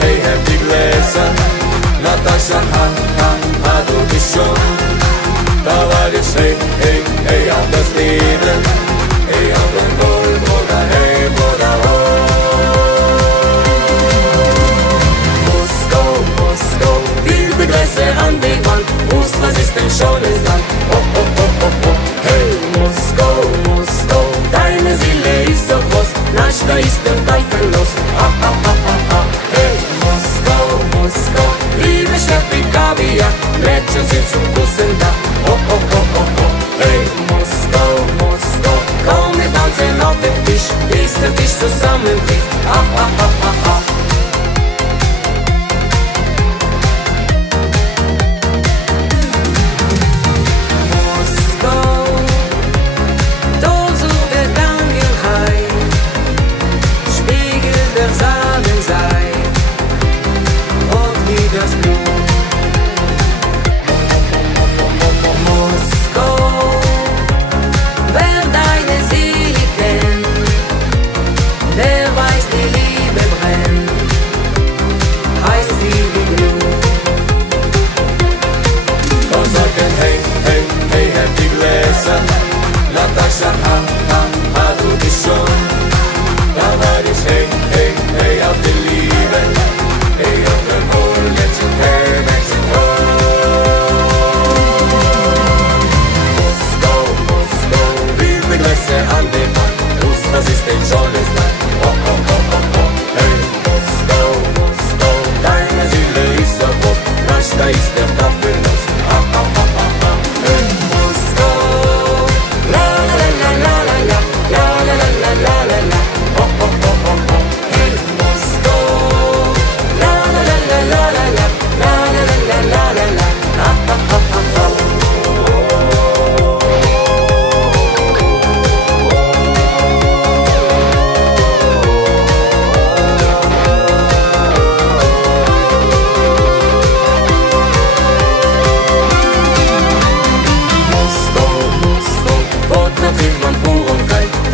hey, heb die Gläser. Natascha, ha, du bist schon. Da war ich, hey, hey, hey, auf das Leben. Hey, auf den Wohl, Bruder, hey, Bruder, oh. Moskau, wilde Gläser an die Wand. Russland ist ein schönes Land. Oh, oh, oh, oh, oh. Hey, Moskau, deine Seele ist so groß. Nasch, da ist der Teufel los. Ah, ah, ah, ah, ah. Hey, Moskau, liebe Stadt wie Kaviar. Mädchen sind zum Kussen da. Oh, oh, oh, oh, oh. Hey, Moskau, komm, wir tanzen auf dem Tisch, bis der Tisch zusammenbricht. Ah, ah, ah, ah, ah. Natascha, ha, du bist schon. Da war ich, hey, hey, hey, auf die Liebe. Hey, auf den Wohl, Mädchen, hey, Mädchen, oh. Moskau, wilde Gläser an den Wand. Das ist ein schönes Land. Oh, oh, oh, oh, oh. Hey, Moskau, deine Seele ist so groß. Rasch, da ist der Teufel los. Ah, ah, ah, ah, ah. Hey, Moskau.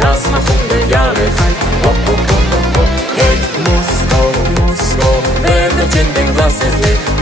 Das macht 100 Jahre alt. Oh, oh, oh, oh, oh. Hey, Moskau, wer wird in den Glas ist leer?